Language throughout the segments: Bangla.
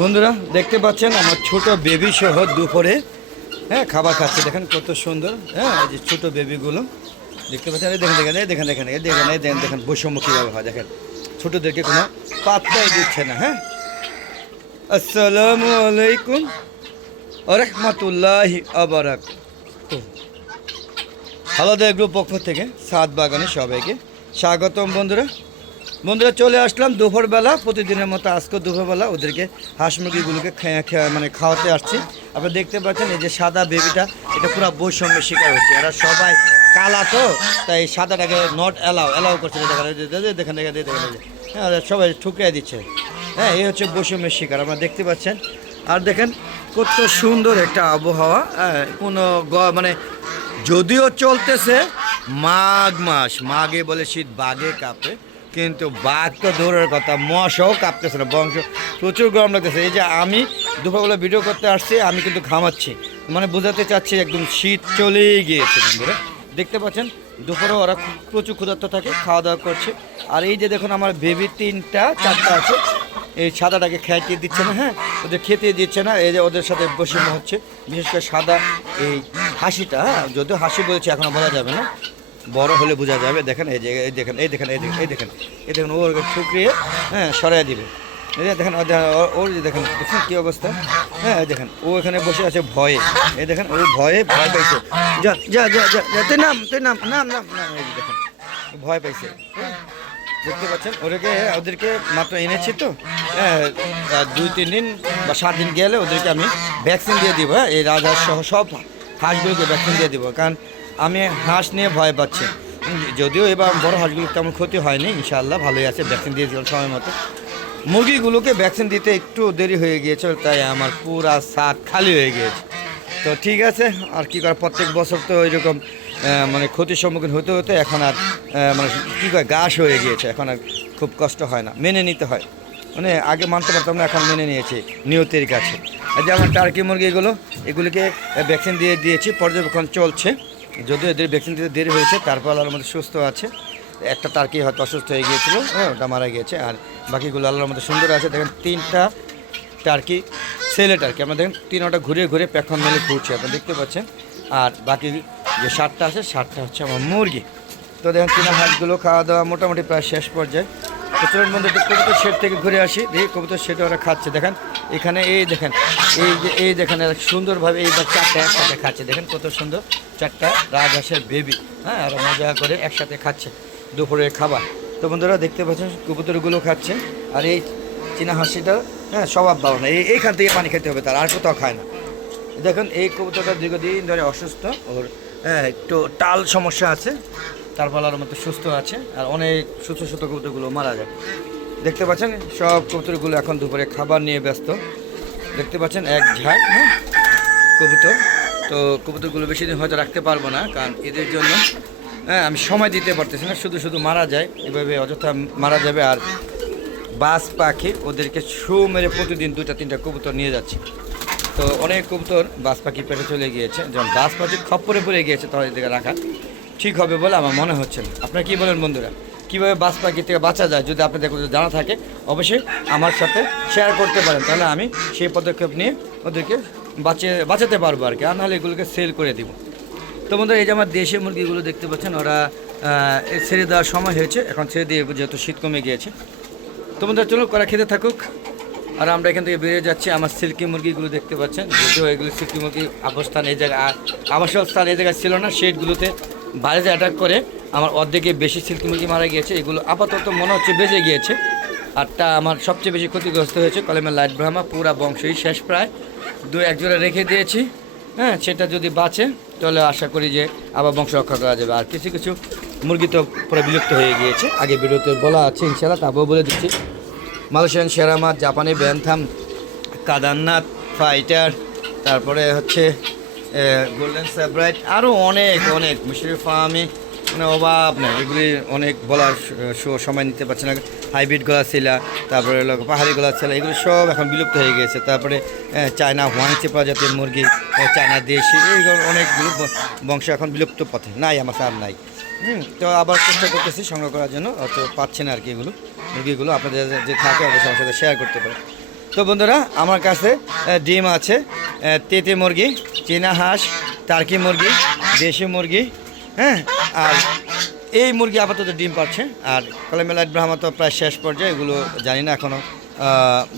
বন্ধুরা, দেখতে পাচ্ছেন আমার ছোট বেবি সহ দুপুরে হ্যাঁ খাবার খাচ্ছে। দেখেন কত সুন্দর হ্যাঁ এই যে ছোট বেবিগুলো দেখতে পাচ্ছেন? দেখেন দেখেন, এই দেখেন দেখেন, এই দেখেন এই দেখেন দেখেন, বৈষম্য কীভাবে হয়, দেখেন। ছোটোদেরকে কোনো পাত্তাই দিচ্ছে না হ্যাঁ। আসসালামু আলাইকুম রহমতুল্লাহি আবারাক হালাদা গ্রুপ পক্ষ থেকে সাত বাগানে সবাইকে স্বাগতম বন্ধুরা। বন্ধুরা চলে আসলাম দুপুরবেলা প্রতিদিনের মতো আজকে দুপুরবেলা ওদেরকে হাঁস মুরগিগুলোকে মানে খাওয়াতে আসছি। আপনারা দেখতে পাচ্ছেন এই যে সাদা বেবিটা এটা পুরো বৈষম্যের শিকার হচ্ছে। এরা সবাই কালা তো তাই সাদাটাকে নট অ্যালাউ অ্যালাউ করছে। দেখেন। হ্যাঁ সবাই ঠুকিয়ে দিচ্ছে। হ্যাঁ এই হচ্ছে বৈষম্যের শিকার। আপনারা দেখতে পাচ্ছেন। আর দেখেন কত সুন্দর একটা আবহাওয়া। হ্যাঁ, কোনো গ- মানে যদিও চলতেছে মাঘ মাস। মাঘে বলে শীত বাঘে কাঁপে। কিন্তু বাঘ তো দূরের কথা, মশাও কাঁপতেছে না, বংশ প্রচুর গরম লাগতেছে। এই যে আমি দুপুরবেলা ভিডিও করতে আসছি, আমি কিন্তু ঘামাচ্ছি। মানে বোঝাতে চাচ্ছি একদম শীত চলেই গিয়েছে, বন্ধুরা। দেখতে পাচ্ছেন, দুপুরে ওরা প্রচুর ক্ষুধার্ত থাকে খাওয়া দাওয়া করছে। আর এই যে দেখুন, আমার বেবি তিনটা, চারটা আছে। এই সাদাটাকে খাইতে দিচ্ছে না হ্যাঁ? ওদের খেতে দিচ্ছে না, এই যে ওদের সাথে বসে হচ্ছে। বিশেষ করে সাদা এই হাসিটা হ্যাঁ? যদিও হাসি বলছে এখনও বলা যাবে না। বড় হলে বোঝা যাবে দেখেন এই যে এই দেখেন এই দেখেন এই দেখেন এই দেখেন এই দেখেন ওর ঠুকরিয়ে হ্যাঁ সরাই দিবে। দেখেন ওর দেখেন দেখেন কী অবস্থা? হ্যাঁ দেখেন ও এখানে বসে আছে ভয়ে। এই দেখেন ও ভয়ে ভয় পাইছে। যা যা যা যা যা, তুই নাম তুই নাম নাম নাম নাম এই দেখেন ভয় পাইছে। হ্যাঁ দেখতে পাচ্ছেন ওদেরকে ওদেরকে মাত্র এনেছি তো। হ্যাঁ দুই তিন দিন বা সাত দিন গেলে ওদেরকে আমি ভ্যাকসিন দিয়ে দিব হ্যাঁ এই রাজহাঁস সহ সব হাঁসগুলোকে ভ্যাকসিন দিয়ে দিব। কারণ আমি হাঁস নিয়ে ভয় পাচ্ছি। যদিও এবার বড় হাঁসগুলোর তেমন ক্ষতি হয়নি ইনশাআল্লাহ ভালোই আছে ভ্যাকসিন দিয়ে দিয়েছিলাম সময় মতো। মুরগিগুলোকে ভ্যাকসিন দিতে একটু দেরি হয়ে গিয়েছে তাই আমার পুরা সাত খালি হয়ে গিয়েছে। তো ঠিক আছে আর কি করে প্রত্যেক বছর তো আহ, মানে ক্ষতির সম্মুখীন হতে হতে এখন আর মানে কী কয় গাছ হয়ে গিয়েছে এখন আর খুব কষ্ট হয় না মেনে নিতে হয়। মানে আগে মানতে পারতাম না এখন মেনে নিয়েছি নিয়তির কাছে। এই যে আমার টার্কি মুরগি এগুলো এগুলিকে ভ্যাকসিন দিয়ে দিয়েছি পর্যবেক্ষণ চলছে। যদিও এদের ভ্যাকসিন দিতে দেরি হয়েছে, তারপর আল্লাহর মধ্যে সুস্থ আছে। একটা টার্কি হয়তো অসুস্থ হয়ে গিয়েছিল হ্যাঁ ওটা মারা গিয়েছে। আর বাকিগুলো আল্লাহর মধ্যে সুন্দর আছে। দেখেন, তিনটা টার্কি ছেলে টার্কি। আমরা দেখেন, তিনটা ঘুরে ঘুরে পেখন মেলে ঘুরছে, আপনারা দেখতে পাচ্ছেন। আর বাকি যে সাতটা আছে সাতটা হচ্ছে আমার মুরগি। তো দেখেন চীনা হাঁসগুলো খাওয়া দাওয়া মোটামুটি প্রায় শেষ পর্যায়ে। তো বন্ধু একটু কবুতর শেড থেকে ঘুরে আসি। দেখি কবুতর শেডে ওরা খাচ্ছে। দেখেন, এখানে এই দেখেন, এই যে, এই দেখেন সুন্দরভাবে এই চারটা একসাথে খাচ্ছে। দেখেন কত সুন্দর চারটা রাজহাঁসের বেবি হ্যাঁ আর মজা করে একসাথে খাচ্ছে দুপুরের খাবার। তো বন্ধুরা, দেখতে পাচ্ছেন কবুতরগুলো খাচ্ছে। আর এই চীনা হাসিটা হ্যাঁ স্বভাব ভালো না। এই এইখান থেকে পানি খেতে হবে তার, আর কোথাও খায় না। দেখুন এই কবুতরটা দীর্ঘদিন ধরে অসুস্থ, ওর হ্যাঁ একটু টাল সমস্যা আছে। তার বলার মতো সুস্থ আছে আর অনেক সুস্থ সুস্থ কবুতরগুলো মারা যায়। দেখতে পাচ্ছেন? সব কবুতরগুলো এখন দুপুরে খাবার নিয়ে ব্যস্ত। দেখতে পাচ্ছেন? এক ঝাঁক হ্যাঁ কবুতর। তো কবুতরগুলো বেশি দিন হয়তো রাখতে পারব না, কারণ এদের জন্য হ্যাঁ আমি সময় দিতে পারতেছি না। শুধু শুধু মারা যায়, এভাবে অযথা মারা যাবে। আর বাস পাখি, ওদেরকে শু মেরে প্রতিদিন দুইটা, তিনটা কবুতর নিয়ে যাচ্ছে। তো অনেক কবুতর বাস পাখি পেটে চলে গিয়েছে। যখন বাস পাখি খপ্পরে পড়ে গিয়েছে তখন এদিকে রাখা। ঠিক হবে বলে আমার মনে হচ্ছে না। আপনারা কী বলেন বন্ধুরা? কীভাবে বাস পাখি থেকে বাঁচা যায় যদি আপনাদের কোনো জানা থাকে, অবশ্যই আমার সাথে শেয়ার করতে পারেন। তাহলে আমি সেই পদক্ষেপ নিয়ে ওদেরকে বাঁচিয়ে বাঁচাতে পারব আর কি। আর নাহলে এগুলোকে সেল করে দিব। তো বন্ধুরা, এই যে আমার দেশি মুরগিগুলো দেখতে পাচ্ছেন, ওরা ছেড়ে দেওয়ার সময় হয়েছে। এখন ছেড়ে দিয়ে যেহেতু শীত কমে গিয়েছে। তো বন্ধুরা, চলুন করা খেতে থাকুক। আর আমরা এখান থেকে বেরিয়ে যাচ্ছি। আমার সিল্কি মুরগিগুলো দেখতে পাচ্ছেন। যদিও এগুলো সিল্কি মুরগি অবস্থান এই জায়গায়, আ- আবাসিক স্থান এই জায়গায় ছিল না শেডগুলোতে বাইরে অ্যাটাক করে আমার অর্ধেকে বেশি সিল্কি মুরগি মারা গিয়েছে। এগুলো আপাতত মনে হচ্ছে বেঁচে গিয়েছে। আরটা আমার সবচেয়ে বেশি ক্ষতিগ্রস্ত হয়েছে কলমের লাইট ব্রাহ্মা পুরা বংশই শেষ প্রায়। দু একজোড়া রেখে দিয়েছি। হ্যাঁ সেটা যদি বাঁচে, তাহলে আশা করি যে আবার বংশ রক্ষা করা যাবে। আর কিছু কিছু মুরগি তো পুরো বিলুপ্ত হয়ে গিয়েছে। আগে ভিডিওতে বলা আছে ইনশাল্লাহ তারপর বলে দিচ্ছি। মালয়েশিয়ান সেরামাত জাপানি ব্যানথাম কাদান্নাথ ফাইটার তারপরে হচ্ছে গোল্ডেন স্যাব্রাইট আরও অনেক অনেক। মিশরি ফার্মি মানে অভাব নেই এগুলি অনেক বলার সময় নিতে পারছে না। হাইব্রিড গলা ছিলা তারপরে পাহাড়ি গলা ছিলা এগুলো সব এখন বিলুপ্ত হয়ে গেছে। তারপরে চায়না হোয়াইটে প্রজাতির মুরগি চায়না দেশি এইগুলো অনেকগুলো ব- বংশ এখন বিলুপ্ত পথে। নাই আমার আর নাই। হুম, তো আবার চেষ্টা করতেছি সংগ্রহ করার জন্য, অত পাচ্ছি না আর কি এগুলো, মুরগিগুলো। আপনাদের যে থাকে, অবশ্যই আমার সাথে শেয়ার করতে পারেন। তো বন্ধুরা, আমার কাছে ডিম আছে তেতে মুরগি, চীনা হাঁস, টার্কি মুরগি, দেশি মুরগি হ্যাঁ আর এই মুরগি আপাতত ডিম পাচ্ছে, আর কলেমেলা ব্রাহ্মা তো প্রায় শেষ পর্যায়ে, এগুলো জানি না এখনও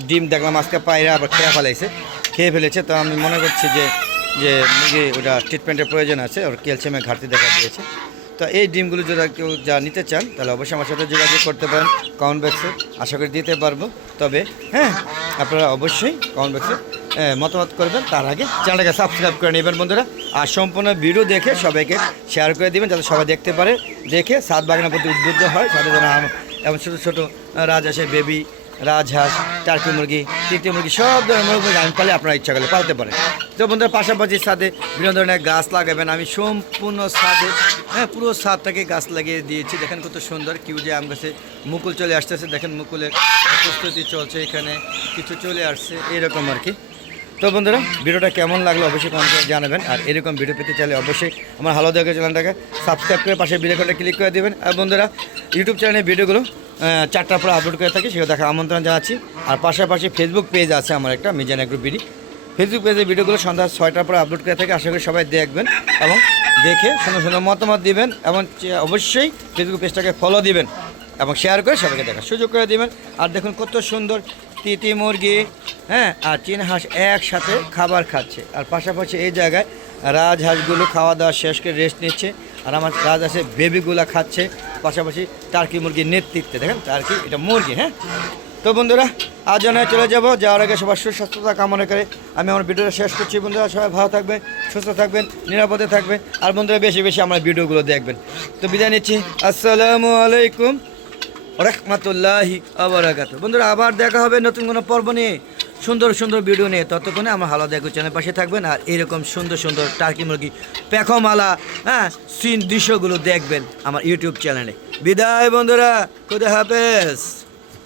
ডিম দেখলাম আজকে পায়রা, আবার খেয়ে ফেলাইছে, খেয়ে ফেলেছে, তো আমি মনে করছি যে যে মুরগি ওটা ট্রিটমেন্টের প্রয়োজন আছে, ওর ক্যালসিয়ামের ঘাটতি দেখা দিয়েছে। তো এই ডিমগুলো যদি কেউ যা নিতে চান, তাহলে অবশ্যই আমার সাথে যোগাযোগ করতে পারেন কমেন্ট বক্সে। আশা করি দিতে পারব। তবে হ্যাঁ আপনারা অবশ্যই কমেন্ট বক্সে মতামত করবেন। তার আগে চ্যানেলটাকে সাবস্ক্রাইব করে নেবেন, বন্ধুরা। আর সম্পূর্ণ ভিডিও দেখে সবাইকে শেয়ার করে দিবেন, যাতে সবাই দেখতে পারে। দেখে সাত বাগানের প্রতি উদ্বুদ্ধ হয়। সাথে এমন ছোটো ছোটো রাজহাঁসের বেবি, রাজহাঁস, টার্কি মুরগি তৃতীয় মুরগি, সব ধরনের মুরগি আমি পালে আপনারা ইচ্ছা করলে পালতে পারেন। তো বন্ধুরা, পাশাপাশি সাথে বিভিন্ন ধরনের গাছ লাগাবেন। আমি সম্পূর্ণ ছাদে হ্যাঁ পুরো ছাদটাকে গাছ লাগিয়ে দিয়েছি। দেখেন কত সুন্দর, কিউ যে আম গাছে মুকুল চলে আসতেছে। দেখেন মুকুলের প্রস্তুতি চলছে এখানে, কিছু চলে আসছে, এরকম আর কি। তো বন্ধুরা, ভিডিওটা কেমন লাগল অবশ্যই কমেন্ট জানাবেন। আর এরকম ভিডিও পেতে চাইলে অবশ্যই আমার ভালো দেখে চ্যানেলটাকে সাবস্ক্রাইব করে পাশে বিলেকনটা ক্লিক করে দেবেন। আর বন্ধুরা ইউটিউব চ্যানেলে ভিডিওগুলো চারটার পরে আপলোড করে থাকি সেটা দেখার আমন্ত্রণ জানাচ্ছি। আর পাশাপাশি ফেসবুক পেজ আছে আমার একটা, মিজান গ্রুপ বিডি ফেসবুক পেজে ভিডিওগুলো সন্ধ্যা ছয়টার পর আপলোড করে থাকি, আশা করি সবাই দেখবেন এবং দেখে সুন্দর সুন্দর মতামত দিবেন এবং অবশ্যই ফেসবুক পেজটাকে ফলো দিবেন এবং শেয়ার করে সবাইকে দেখার সুযোগ করে দিবেন। আর দেখুন কত সুন্দর তিতি মুরগি হ্যাঁ আর চীন হাঁস একসাথে খাবার খাচ্ছে। আর পাশাপাশি এই জায়গায় রাজহাঁসগুলো খাওয়া দাওয়া শেষ করে রেস্ট নিচ্ছে। আর আমার রাজহাঁসের বেবিগুলো খাচ্ছে। পাশাপাশি টার্কি মুরগির নেতৃত্বে, দেখেন টার্কি এটা মুরগি হ্যাঁ? তো বন্ধুরা, আজ জানায় চলে যাব। যাওয়ার আগে সবার সুস্বাস্থ্যতা কামনা করে আমি আমার ভিডিওটা শেষ করছি। বন্ধুরা, সবাই ভালো থাকবেন, সুস্থ থাকবেন, নিরাপদে থাকবেন, আর বন্ধুরা, বেশি বেশি আমার ভিডিওগুলো দেখবেন। তো বিদায় নিচ্ছি। আসসালামু আলাইকুম রহমতুল্লাহি আবরাকাত বন্ধুরা, আবার দেখা হবে নতুন কোনো পর্ব নিয়ে। সুন্দর সুন্দর ভিডিও নিয়ে। ততক্ষণে আমার ভালো দেখো চ্যানেল পাশে থাকবেন আর এরকম সুন্দর সুন্দর টার্কি মুরগি পেখমালা হ্যাঁ সিন দৃশ্যগুলো দেখবেন আমার ইউটিউব চ্যানেলে। বিদায় বন্ধুরা, খুদা হাফেজ।